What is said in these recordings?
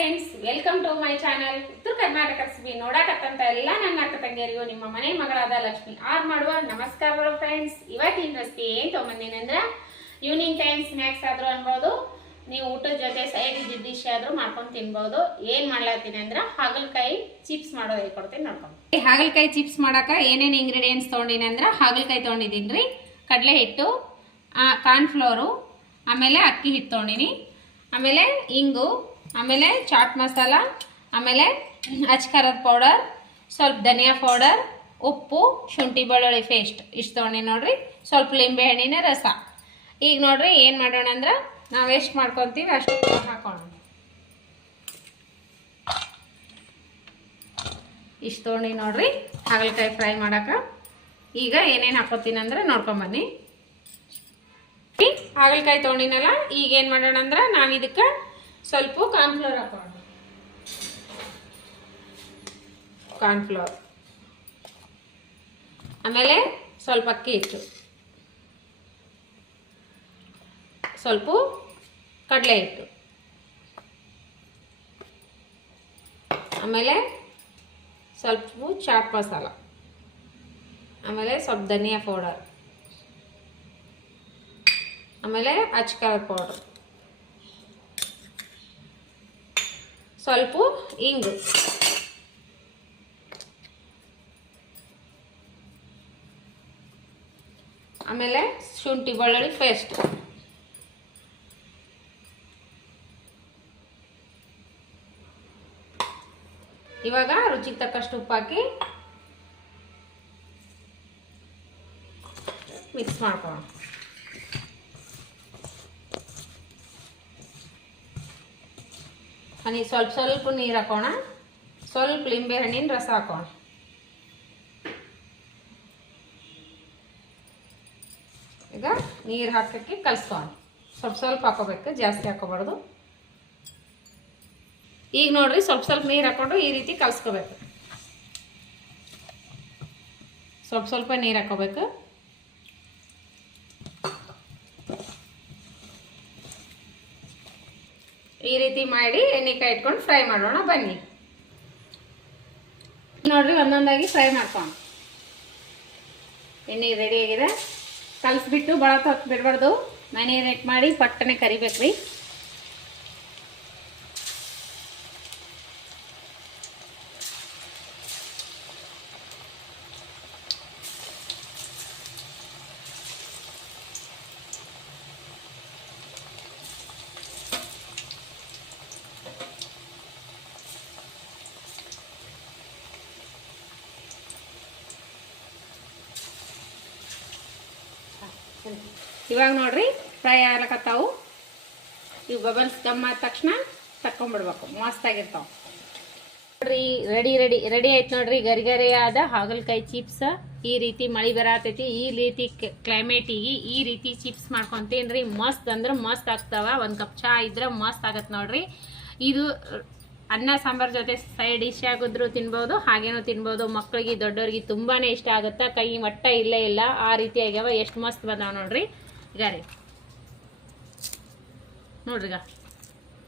Friends, welcome to my channel. Uttara Karnataka recipe ನೋಡಕತ್ತಂತ ಎಲ್ಲ ನನ್ನ ಅಕ್ಕ ತಂಗಿಯರಿಗೂ ನಿಮ್ಮ ಮನೆ ಮಗಳಾದ ಲಕ್ಷ್ಮಿ ಆರ್ ಮಾಡುವ ನಮಸ್ಕಾರಗಳು ಫ್ರೆಂಡ್ಸ್. ಇವತ್ತಿನ ರೆಸಿಪಿ ಏನು ತೊಗೊಂಬಂದಿನಂದ್ರೆ ಈವ್ನಿಂಗ್ ಟೈಮ್ ಸ್ನ್ಯಾಕ್ಸ್ ಆದರೂ ಅನ್ಬೋದು, ನೀವು ಊಟದ ಜೊತೆ ಸೈಡ್ ಡಿಶ್ ಆದರೂ ಮಾಡ್ಕೊಂಡು ತಿನ್ಬೋದು. ಏನು ಮಾಡ್ಲಾತೀನಿ ಅಂದ್ರೆ ಹಾಗಲಕಾಯಿ ಚಿಪ್ಸ್ ಮಾಡೋದು ಹೇಳ್ಕೊಡ್ತೀನಿ ನೋಡ್ಕೊಂಡು. ಈ ಹಾಗಲಕಾಯಿ ಚಿಪ್ಸ್ ಮಾಡೋಕೆ ಏನೇನು ಇಂಗ್ರೀಡಿಯೆಂಟ್ಸ್ ತೊಗೊಂಡಿನಿ ಅಂದ್ರೆ ಹಾಗಲಕಾಯಿ ತೊಗೊಂಡಿದ್ದೀನಿ ರೀ, ಕಡಲೆ ಹಿಟ್ಟು, ಕಾರ್ನ್ಫ್ಲೋರು, ಆಮೇಲೆ ಅಕ್ಕಿ ಹಿಟ್ಟು ತೊಗೊಂಡಿನಿ, ಆಮೇಲೆ ಇಂಗು, ಆಮೇಲೆ ಚಾಟ್ ಮಸಾಲ, ಆಮೇಲೆ ಅಚ್ಕಾರದ ಪೌಡರ್, ಸ್ವಲ್ಪ ಧನಿಯಾ ಪೌಡರ್, ಉಪ್ಪು, ಶುಂಠಿ ಬೆಳ್ಳುಳ್ಳಿ ಪೇಸ್ಟ್ ಇಷ್ಟು ತೊಗೊಂಡು ನೋಡ್ರಿ, ಸ್ವಲ್ಪ ಲಿಂಬೆ ಹಣ್ಣಿನ ರಸ. ಈಗ ನೋಡ್ರಿ ಏನು ಮಾಡೋಣ ಅಂದ್ರೆ ನಾವು ಎಷ್ಟು ಮಾಡ್ಕೊತೀವಿ ಅಷ್ಟು ಹಾಕೋಣ. ಇಷ್ಟು ತೊಗೊಂಡು ನೋಡ್ರಿ ಹಾಗಲಕಾಯಿ ಫ್ರೈ ಮಾಡೋಕೆ. ಈಗ ಏನೇನು ಹಾಕೋತೀನಿ ಅಂದ್ರೆ ನೋಡ್ಕೊಂಬನ್ನಿ. ಹಾಗಲಕಾಯಿ ತೊಗೊಂಡಿನಲ್ಲ, ಈಗ ಏನು ಮಾಡೋಣ ಅಂದ್ರೆ ನಾವು ಇದಕ್ಕೆ ಸ್ವಲ್ಪ ಕಾರ್ನ್ಫ್ಲೋರ್ ಹಾಕೋಣ. ಕಾರ್ನ್ಫ್ಲೋರ್, ಆಮೇಲೆ ಸ್ವಲ್ಪ ಅಕ್ಕಿ ಹಿಟ್ಟು, ಸ್ವಲ್ಪ ಕಡಲೆ ಹಿಟ್ಟು, ಆಮೇಲೆ ಸ್ವಲ್ಪ ಚಾಟ್ ಮಸಾಲ, ಆಮೇಲೆ ಸ್ವಲ್ಪ ಧನಿಯಾ ಪೌಡರ್, ಆಮೇಲೆ ಅಚ್ಕಾರದ ಪೌಡರ್, ಸ್ವಲ್ಪ ಇಂಗು, ಆಮೇಲೆ ಶುಂಠಿ ಬೆಳ್ಳುಳ್ಳಿ ಪೇಸ್ಟ್, ಇವಾಗ ರುಚಿಗೆ ತಕ್ಕಷ್ಟು ಉಪ್ಪು ಹಾಕಿ ಮಿಕ್ಸ್ ಮಾಡ್ಕೊಳ್ಳೋಣ. ಸ್ವಲ್ಪ ನೀರು ಹಾಕೋಣ, ಸ್ವಲ್ಪ ಲಿಂಬೆ ಹಣ್ಣಿನ ರಸ ಹಾಕೋಣ. ಈಗ ನೀರು ಹಾಕಕ್ಕೆ ಕಲಿಸ್ಕೋಣ. ಸ್ವಲ್ಪ ಹಾಕೋಬೇಕು, ಜಾಸ್ತಿ ಹಾಕೋಬಾರ್ದು. ಈಗ ನೋಡ್ರಿ ಸ್ವಲ್ಪ ನೀರು ಹಾಕೊಂಡು ಈ ರೀತಿ ಕಲಿಸ್ಕೋಬೇಕು. ಸ್ವಲ್ಪ ನೀರು ಹಾಕೋಬೇಕು. ಈ ರೀತಿ ಮಾಡಿ ಎಣ್ಣೆಕಾಯಿ ಇಟ್ಕೊಂಡು ಫ್ರೈ ಮಾಡೋಣ ಬನ್ನಿ. ನೋಡ್ರಿ ಒಂದೊಂದಾಗಿ ಫ್ರೈ ಮಾಡ್ಕೊಂಡು ಎಣ್ಣೆ ರೆಡಿ ಆಗಿದೆ. ಕಲಿಸ್ಬಿಟ್ಟು ಭಾಳ ಹೊತ್ತು ಬಿಡಬಾರ್ದು, ಮ್ಯಾರಿನೇಟ್ ಮಾಡಿ ಪಟ್ಟನೆ ಕರಿಬೇಕ್ರಿ. ಇವಾಗ ನೋಡ್ರಿ ಫ್ರೈ ಆಗ್ಲಕತ್ತಾವು. ಇವು ಬಬಲ್ಸ್ ಕಮ್ಮ ಆದ ತಕ್ಷಣ ತಕ್ಕೊಂಡ್ಬಿಡ್ಬೇಕು, ಮಸ್ತಾಗಿರ್ತಾವ ನೋಡ್ರಿ. ರೆಡಿ ಆಯ್ತು ನೋಡ್ರಿ ಗರಿಗರಿಯಾದ ಹಾಗಲಕಾಯಿ ಚಿಪ್ಸ್. ಈ ರೀತಿ ಮಳೆ ಬರತೈತಿ, ಈ ರೀತಿ ಕ್ಲೈಮೇಟಿಗೆ ಈ ರೀತಿ ಚಿಪ್ಸ್ ಮಾಡ್ಕೊಂತೀನ್ರಿ, ಮಸ್ತ್ ಅಂದ್ರೆ ಮಸ್ತ್ ಆಗ್ತಾವ. ಒಂದು ಕಪ್ ಚಹಾ ಇದ್ರೆ ಮಸ್ತ್ ಆಗತ್ತೆ ನೋಡ್ರಿ. ಇದು ಅನ್ನ ಸಾಂಬಾರ್ ಜೊತೆ ಸೈಡ್ ಡಿಶ್ ಆಗಿದ್ರು ತಿನ್ಬೋದು, ಹಾಗೇನೂ ತಿನ್ಬೋದು. ಮಕ್ಕಳಿಗೆ ದೊಡ್ಡವ್ರಿಗೆ ತುಂಬಾ ಇಷ್ಟ ಆಗುತ್ತೆ. ಕೈ ಮಟ್ಟ ಇಲ್ಲೇ ಇಲ್ಲ, ಆ ರೀತಿ ಆಗ್ಯಾವ. ಎಷ್ಟು ಮಸ್ತ್ ಬಂದಾವ ನೋಡ್ರಿ. ಈಗ ರೀ ನೋಡ್ರಿ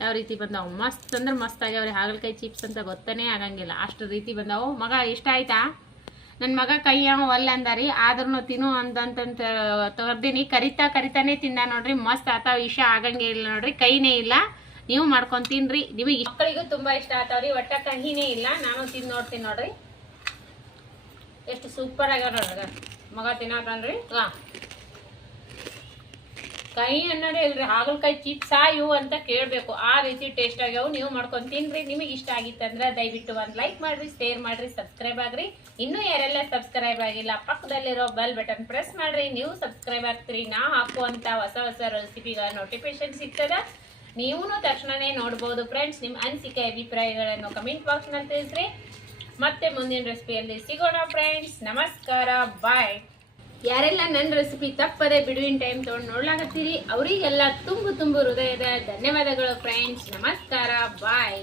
ಯಾವ ರೀತಿ ಬಂದಾವು, ಮಸ್ತ್ ಅಂದ್ರೆ ಮಸ್ತ್ ಆಗ್ಯಾವ್ರಿ. ಹಾಗಲಕಾಯಿ ಚಿಪ್ಸ್ ಅಂತ ಗೊತ್ತನೇ ಆಗಂಗಿಲ್ಲ, ಅಷ್ಟು ರೀತಿ ಬಂದಾವು. ಮಗ ಇಷ್ಟ ಆಯ್ತಾ? ನನ್ನ ಮಗ ಕೈ ಒಲ್ಲ ಅಂದಾರಿ, ಆದ್ರೂ ತಿನ್ನು ಅಂತಂತ ತರ್ದೀನಿ. ಕರಿತಾನೆ ತಿಂದ ನೋಡ್ರಿ, ಮಸ್ತ್ ಆತಾವ. ಇಷ್ಟ ಆಗಂಗೆ ಇಲ್ಲ ನೋಡ್ರಿ, ಕೈನೇ ಇಲ್ಲ. ನೀವು ಮಾಡ್ಕೊಂಡು ತಿನ್ರಿ, ನಿಮಗೆ ಮಕ್ಕಳಿಗೂ ತುಂಬಾ ಇಷ್ಟ ಆತಾವ್ರಿ. ಒಟ್ಟ ಕಹಿನೇ ಇಲ್ಲ. ನಾನು ತಿಂದು ನೋಡ್ತೀನಿ ನೋಡ್ರಿ, ಎಷ್ಟು ಸೂಪರ್ ಆಗ್ಯಾವ ನೋಡ್ರಿ. ಮಗ ತಿನ್ನಕಂದ್ರಿ ಕೈ ಅನ್ನೋದೇ ಇಲ್ರಿ. ಹಾಗಲಕಾಯಿ ಚಿಪ್ಸ್ ಇವು ಅಂತ ಕೇಳಬೇಕು, ಆ ರೀತಿ ಟೇಸ್ಟ್ ಆಗ್ಯಾವು. ನೀವು ಮಾಡ್ಕೊಂಡು ತಿನ್ರಿ. ನಿಮಗೆ ಇಷ್ಟ ಆಗಿತ್ತಂದ್ರೆ ದಯವಿಟ್ಟು ಒಂದು ಲೈಕ್ ಮಾಡ್ರಿ, ಶೇರ್ ಮಾಡ್ರಿ, ಸಬ್ಸ್ಕ್ರೈಬ್ ಆಗ್ರಿ. ಇನ್ನೂ ಯಾರೆಲ್ಲ ಸಬ್ಸ್ಕ್ರೈಬ್ ಆಗಿಲ್ಲ ಪಕ್ಕದಲ್ಲಿರೋ ಬೆಲ್ ಬಟನ್ ಪ್ರೆಸ್ ಮಾಡ್ರಿ. ನೀವು ಸಬ್ಸ್ಕ್ರೈಬ್ ಆಗ್ತೀರಿ, ನಾ ಹಾಕುವಂತ ಹೊಸ ರೆಸಿಪಿಗಳ ನೋಟಿಫಿಕೇಶನ್ ಸಿಗ್ತದ. ನೀವು ತಕ್ಷಣನೇ ನೋಡ್ಬೋದು ಫ್ರೆಂಡ್ಸ್. ನಿಮ್ಮ ಅನಿಸಿಕೆ ಅಭಿಪ್ರಾಯಗಳನ್ನು ಕಮೆಂಟ್ ಬಾಕ್ಸ್ನಲ್ಲಿ ತಿಳಿಸ್ರಿ. ಮತ್ತೆ ಮುಂದಿನ ರೆಸಿಪಿಯಲ್ಲಿ ಸಿಗೋಣ ಫ್ರೆಂಡ್ಸ್. ನಮಸ್ಕಾರ, ಬಾಯ್. ಯಾರೆಲ್ಲ ನನ್ನ ರೆಸಿಪಿ ತಪ್ಪದೆ ಬಿಡುವಿನ ಟೈಮ್ ತೊಗೊಂಡು ನೋಡ್ಲಾಕತ್ತೀರಿ ಅವರಿಗೆಲ್ಲ ತುಂಬು ಹೃದಯದ ಧನ್ಯವಾದಗಳು ಫ್ರೆಂಡ್ಸ್. ನಮಸ್ಕಾರ, ಬಾಯ್.